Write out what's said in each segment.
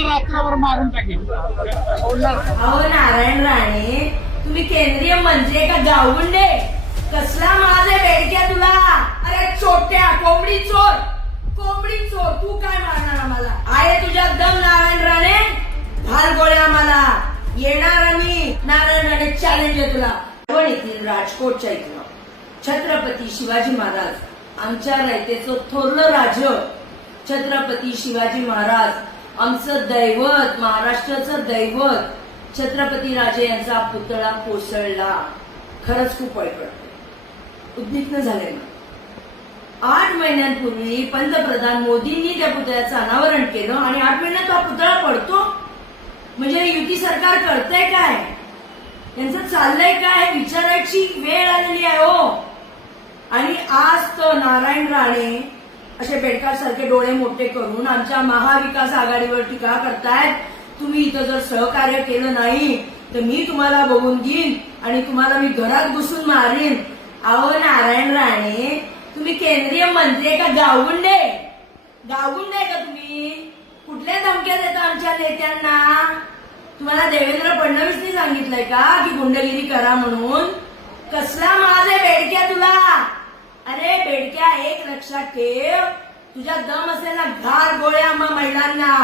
रात्रभर मारून टाकेल नारायण राणे तुम्ही केंद्रीय मंत्री का? गावगुंडे कसला माझे बेडक्या तुला? अरे छोट्या कोंबडी चोर. कोंबडी चोर तू काय मारणार आम्हाला? आहे तुझ्या दम नारायण राणे? घाल गोळ्या आम्हाला. येणार आम्ही. नारायण राणे चॅलेंज आहे तुला. पण येथील राजकोटच्या इथून. छत्रपती शिवाजी महाराज. आमच्या रयतेचं थोरलं राज छत्रपती शिवाजी महाराज आमचं दैवत महाराष्ट्राचं दैवत. छत्रपती राजे यांचा पुतळा कोसळला. खरंच खूप वाईट वाटतं उद्विग्न झाले ना आठ महिन्यांपूर्वी पंतप्रधान मोदींनी त्या पुतळ्याचं अनावरण केलं आणि आठ महिन्यात हा पुतळा पडतो? म्हणजे युती सरकार करतंय काय? त्यांचं चाललंय काय? विचारायची वेळ आलेली आहे हो. आणि आज तर नारायण राणे असे बेडकासारखे डोळे मोठे करून आमच्या महाविकास आघाडीवर टीका करतायत. तुम्ही इथं जर सहकार्य केलं नाही तर मी तुम्हाला बघून घेईन आणि तुम्हाला मी घरात घुसून मारीन. अहो नारायण राणे तुम्ही केंद्रीय मंत्री का? गावगुंडे गावगुंडे का तुम्ही? कुठल्या धमक्या देता आमच्या नेत्यांना? तुम्हाला देवेंद्र फडणवीसनी सांगितलंय का की गुंडगिरी करा म्हणून? कसला माझे बेडक्या तुला? अरे एक लक्षात ठेव. तुझ्या दम असेल ना घार गोळ्या मग महिलांना.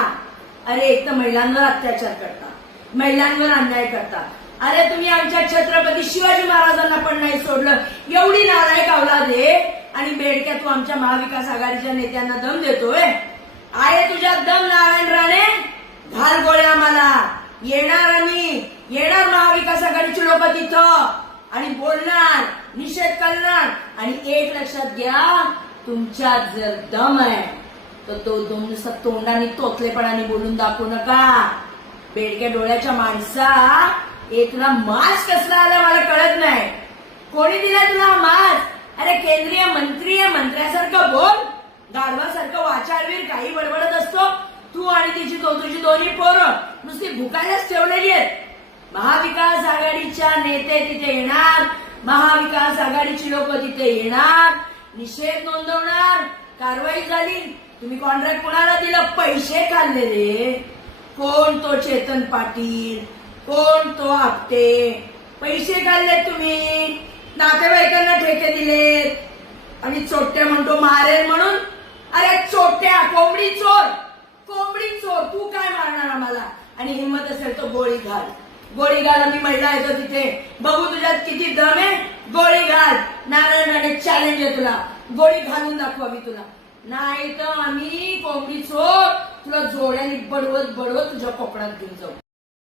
अरे एक तर महिलांवर अत्याचार करता महिलांवर अन्याय करता अरे तुम्ही आमच्या छत्रपती शिवाजी महाराजांना पण नाही सोडलं. एवढी नालायक अवलाद आहे. आणि बेडक्या तू आमच्या महाविकास आघाडीच्या नेत्यांना दम देतोय? आहे तुझ्या दम नारायण राणे घाल गोळ्या आम्हाला येणार आम्ही. येणार महाविकास आघाडीची लोक तिथं. आणि बोलणार. निषेध करणार. आणि एक लक्षात घ्या तुमच्यात जर दम आहे तर तो दोन दिवसात तोंडाने तोतलेपणाने बोलून दाखवू नका. बेडक्या डोळ्याच्या माणसा एक तुला मास्क कसला आला मला कळत नाही. कोणी दिला तुला हा मास्क अरे केंद्रीय मंत्री आहे मंत्र्यासारखं बोल. गाढवासारखं वाचारवीर काही बडबडत असतो. तू आणि तिची तो तुझी दोन्ही पोरं नुसती भुकायलाच ठेवलेली आहेत. महाविकास आघाडीच्या नेते तिथे येणार. महाविकास आघाडीची लोक तिथे येणार निषेध नोंदवणार कारवाई झाली. तुम्ही कॉन्ट्रॅक्ट कोणाला दिलं? पैसे काढलेले कोण तो चेतन पाटील? कोण तो आपटे? पैसे काढले तुम्ही. नातेवाईकांना ठेके दिलेत. आणि चोट्या म्हणतो मारेल म्हणून. अरे चोट्या कोंबडी चोर! कोंबडी चोर! तू काय मारणार आम्हाला? आणि हिंमत असेल तो गोळी घाल. गोळी घाल आम्ही महिला येतो तिथे. बघू तुझ्यात किती दम आहे. गोळी घाल. नारायणाने चॅलेंज आहे तुला. गोळी घालून दाखवा आम्ही तुला. नाही तर आम्ही कोंबडी चोर तुला जोड्याने बडवत बडवत तुझ्या कोकणात घेऊन जाऊ.